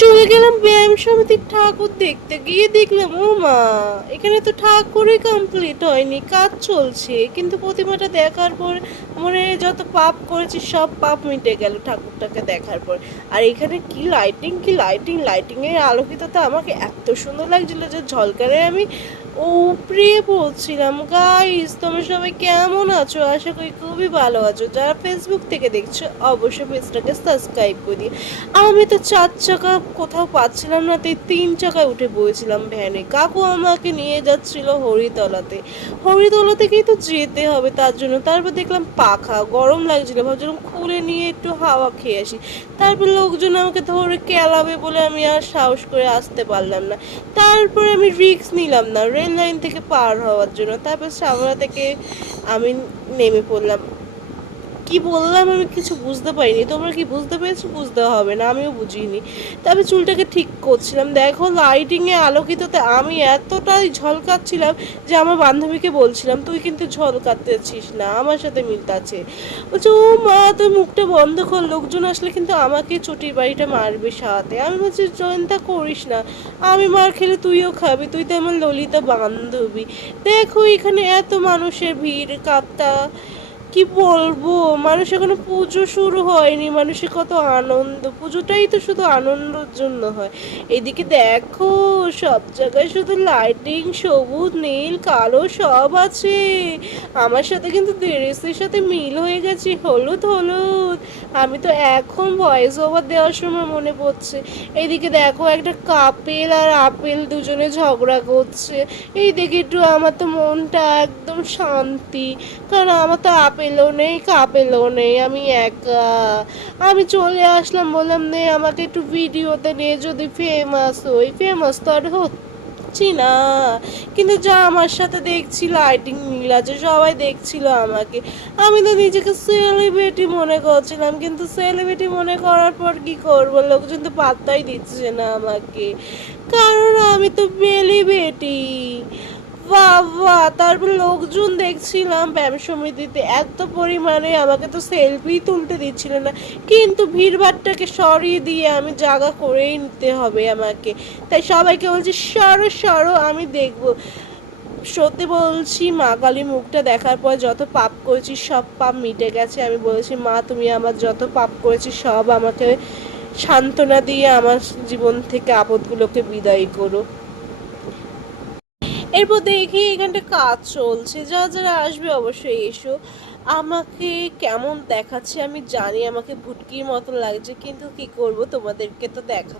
চলে গেলাম ব্যায়াম সমিতির ঠাকুর দেখতে, গিয়ে দেখলাম ও মা, এখানে তো ঠাকুরই কমপ্লিট হয়নি, কাজ চলছে। কিন্তু প্রতিমাটা দেখার পর মনে যত পাপ করেছি সব পাপ মিটে গেল ঠাকুরটাকে দেখার পর। আর এখানে কি লাইটিং, কি লাইটিং, লাইটিং এর আলোকিততা আমাকে এত সুন্দর লাগছিল যে ঝলকারে আমি উপরে পড়ছিলাম। গাইস, তোমরা সবাই কেমন আছো? আশা করি খুবই ভালো আছো। যারা ফেসবুক থেকে দেখছো অবশ্যই পেজটাকে সাবস্ক্রাইব করে দিও। আমি তো 4 চাকা কোথাও পাচ্ছিলাম না, তাই 3 চাকায় উঠে বসেছিলাম ভ্যানে। কাকু আমাকে নিয়ে যাচ্ছিল হরিতলাতে। হরিতলা থেকেই তো যেতে হবে তার জন্য। তারপর দেখলাম পাখা, গরম লাগছিল, ভাবছিলাম খুলে নিয়ে একটু হাওয়া খেয়ে আসি। তারপর লোকজন আমাকে ধরে কেলাবে বলে আমি আর সাহস করে আসতে পারলাম না। তারপর আমি রিস্ক নিলাম না রেল লাইন থেকে পার হওয়ার জন্য। তারপর সামরা থেকে আমি নেমে পড়লাম। কি বললাম আমি কিছু বুঝতে পারিনি, তোমরা কি বুঝতে পেরেছো? বুঝতে হবে না, আমিও বুঝিনি। তবে চুলটাকে ঠিক করছিলাম, দেখো লাইটিংয়ে আলোকিততে আমি এতটাই ঝলকাচ্ছিলাম যে আমার বান্ধবীকে বলছিলাম তুই কিন্তু ঝলকাতেছিস না, আমার সাথে মিলতাছে। বলছে ও মা তুই মুখটা বন্ধ কর, লোকজন আসলে কিন্তু আমাকে চটির বাড়িটা মারবে সাথে। আমি বলছি চিন্তা করিস না, আমি মার খেলে তুইও খাবি, তুই তো আমার ললিতা বান্ধবী। দেখো এখানে এত মানুষের ভিড়, কাপ্তা কি বলবো, মানুষ এখনো পুজো শুরু হয়নি, মানুষের কত আনন্দ, পুজোটাই তো শুধু আনন্দের জন্য হয়। এদিকে দেখো সব জায়গায় শুধু লাইটিং, সবুজ নীল কালো সব আছে। আমার সাথে কিন্তু ড্রেসের সাথে মিল হয়ে গেছে, হলুদ হলুদ। আমি তো এখন ভয়েস ওভার দেওয়ার সময় মনে পড়ছে। এইদিকে দেখো একটা কাপেল আর আপেল দুজনে ঝগড়া করছে। এই দেখে একটু আমার তো মনটা একদম শান্তি, কারণ আমার তো আপেলও নেই কাপেলও নেই, আমি একা। আমি চলে আসলাম, বললাম নে আমাকে একটু ভিডিওতে নে, যদি ফেমাস হই। ফেমাস তো আর হচ্ছি না, কিন্তু যা আমার সাথে দেখছি লাইটিং মিল আছে, সবাই দেখছিল আমাকে। আমি তো নিজেকে সেলিব্রিটি মনে করছিলাম, কিন্তু সেলিব্রিটি মনে করার পর কি করবো, লোকজন তো পাত্তাই দিচ্ছে না আমাকে, কারণ আমি তো বেলিবেটি। বাবা, তারপর লোকজন দেখছিলাম ব্যায়াম সমিতিতে এত পরিমাণে, আমাকে তো সেলফি তুলতে দিচ্ছিল না, কিন্তু ভিড়ভাট্টাকে সরিয়ে দিয়ে আমি জায়গা করেই নিতে হবে আমাকে। তাই সবাইকে বলছি সরো সরো, আমি দেখবো। সত্যি বলছি, মা কালী মুখটা দেখার পর যত পাপ করেছি সব পাপ মিটে গেছে। আমি বলেছি মা তুমি আমার যত পাপ করেছি সব আমাকে সান্ত্বনা দিয়ে আমার জীবন থেকে আপদগুলোকে বিদায় করো। এরপর দেখি এখানটা কাজ চলছে, যারা যারা আসবে অবশ্যই এসো। আমাকে কেমন দেখাচ্ছে আমি জানি, আমাকে ভুটকির মতো লাগছে, কিন্তু কি করব, তোমাদেরকে তো দেখা